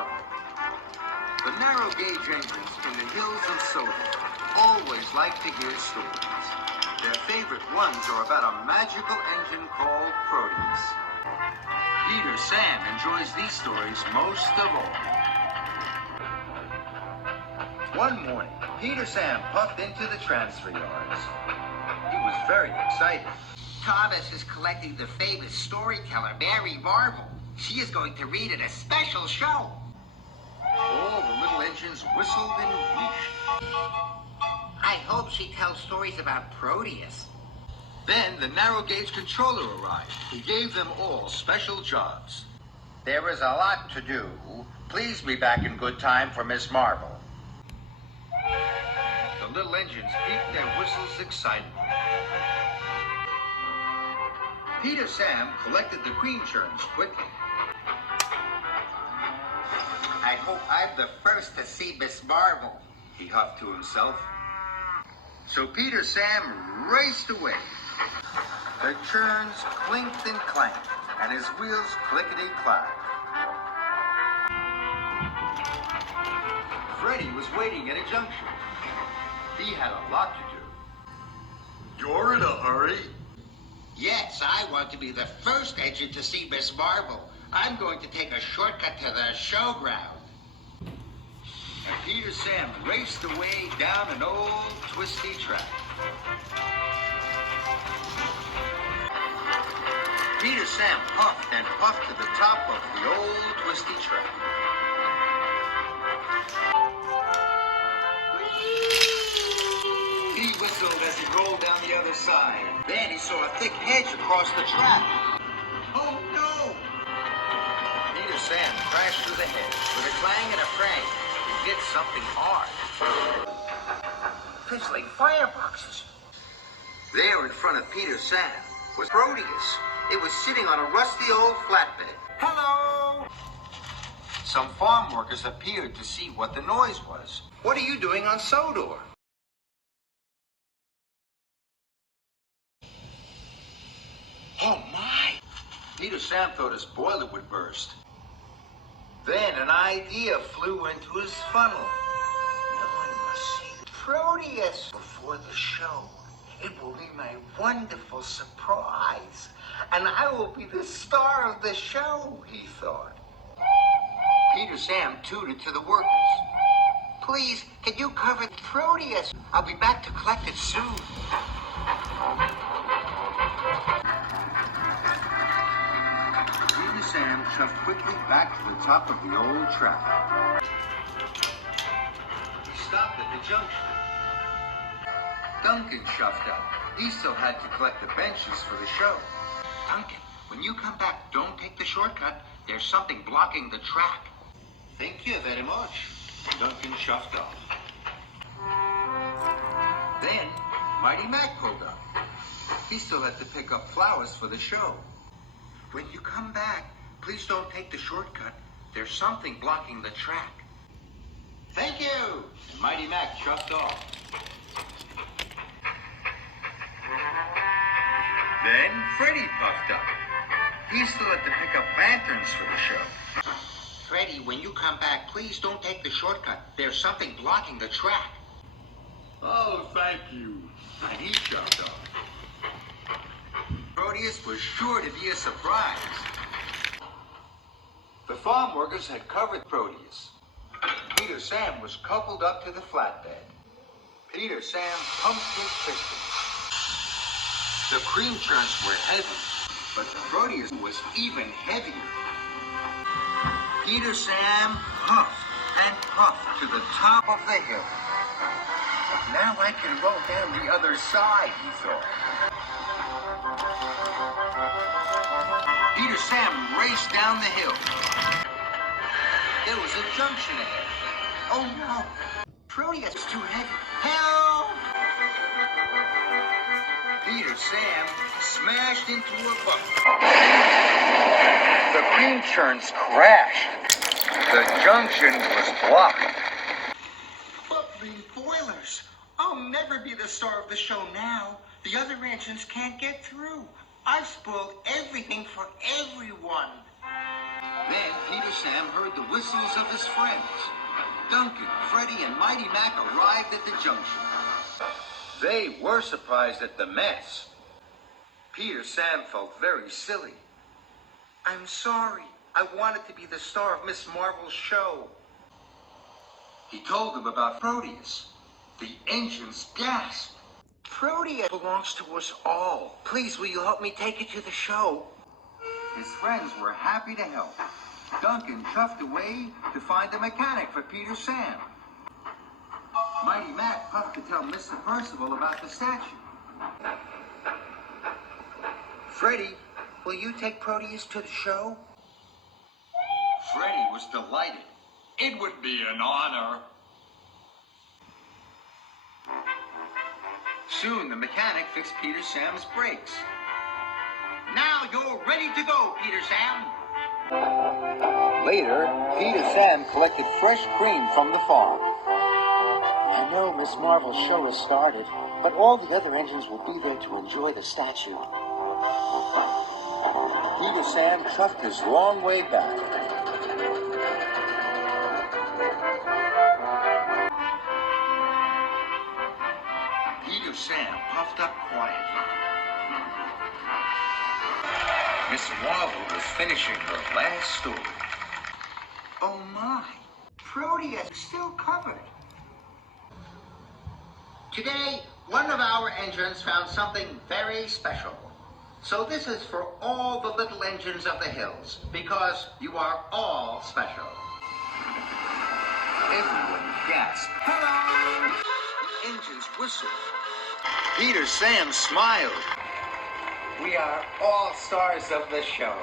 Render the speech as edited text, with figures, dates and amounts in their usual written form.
Marvel. The narrow gauge engines in the hills of Soda always like to hear stories. Their favorite ones are about a magical engine called Proteus. Peter Sam enjoys these stories most of all. One morning, Peter Sam puffed into the transfer yards. He was very excited. Thomas is collecting the famous storyteller, Mary Marvel. She is going to read at a special show. All the little engines whistled and wheezed. I hope she tells stories about Proteus. Then the narrow gauge controller arrived. He gave them all special jobs. There is a lot to do. Please be back in good time for Miss Marvel. The little engines beat their whistles excitedly. Peter Sam collected the cream churns quickly. I hope I'm the first to see Miss Marvel, he huffed to himself. So Peter Sam raced away. The churns clinked and clanked, and his wheels clickety-clacked. Freddie was waiting at a junction. He had a lot to do. You're in a hurry? Yes, I want to be the first engine to see Miss Marvel. I'm going to take a shortcut to the showground. And Peter Sam raced away down an old twisty track. Peter Sam puffed and puffed to the top of the old twisty track. He whistled as he rolled down the other side. Then he saw a thick hedge across the track. Oh no! Peter Sam crashed through the hedge. With a clang and a frang, he hit something hard. Fizzling fireboxes. There in front of Peter Sam was Proteus. It was sitting on a rusty old flatbed. Hello! Some farm workers appeared to see what the noise was. What are you doing on Sodor? Oh my! Peter Sam thought his boiler would burst. Then an idea flew into his funnel. No one must see Proteus before the show. It will be my wonderful surprise. And I will be the star of the show, he thought. Peter Sam tooted to the workers. Please, can you cover Proteus? I'll be back to collect it soon. Peter Sam shoved quickly back to the top of the old track. He stopped at the junction. Duncan shoved up. He still had to collect the benches for the show. Duncan, when you come back, don't take the shortcut. There's something blocking the track. Thank you very much. Duncan shoved off. Then, Mighty Mac pulled up. He still had to pick up flowers for the show. When you come back, please don't take the shortcut. There's something blocking the track. Thank you! And Mighty Mac shoved off. Then Freddie puffed up. He still had to pick up lanterns for the show. Freddie, when you come back, please don't take the shortcut. There's something blocking the track. Oh, thank you. And he shoved off. Proteus was sure to be a surprise. The farm workers had covered Proteus. Peter Sam was coupled up to the flatbed. Peter Sam pumped his pistons. The cream churns were heavy, but the Proteus was even heavier. Peter Sam puffed and puffed to the top of the hill. Now I can roll down the other side, he thought. Peter Sam raced down the hill. There was a junction ahead. Oh no! Proteus is too heavy. Help! Peter Sam smashed into a bucket. The cream churns crashed. The junction was blocked. Bubbling boilers! I'll never be the star of the show now. The other engines can't get through. I've spoiled everything for everyone. Then Peter Sam heard the whistles of his friends. Duncan, Freddy, and Mighty Mac arrived at the junction. They were surprised at the mess. Peter Sam felt very silly. I'm sorry. I wanted to be the star of Miss Marvel's show. He told them about Proteus. The engines gasped. Proteus belongs to us all. Please, will you help me take it to the show? His friends were happy to help. Duncan chuffed away to find a mechanic for Peter Sam. Mighty Mac puffed to tell Mr. Percival about the statue. Freddy, will you take Proteus to the show? Freddy was delighted. It would be an honor. Soon the mechanic fixed Peter Sam's brakes. Now you're ready to go, Peter Sam. Later, Peter Sam collected fresh cream from the farm. I know Miss Marvel's show has started, but all the other engines will be there to enjoy the statue. Peter Sam chuffed his long way back. Peter Sam puffed up quietly. Miss Marvel was finishing her last story. Oh my, Proteus is still covered. Today, one of our engines found something very special. So this is for all the little engines of the hills, because you are all special. Everyone gasped. Hello! The engines whistled. Peter Sam smiled. We are all stars of the show.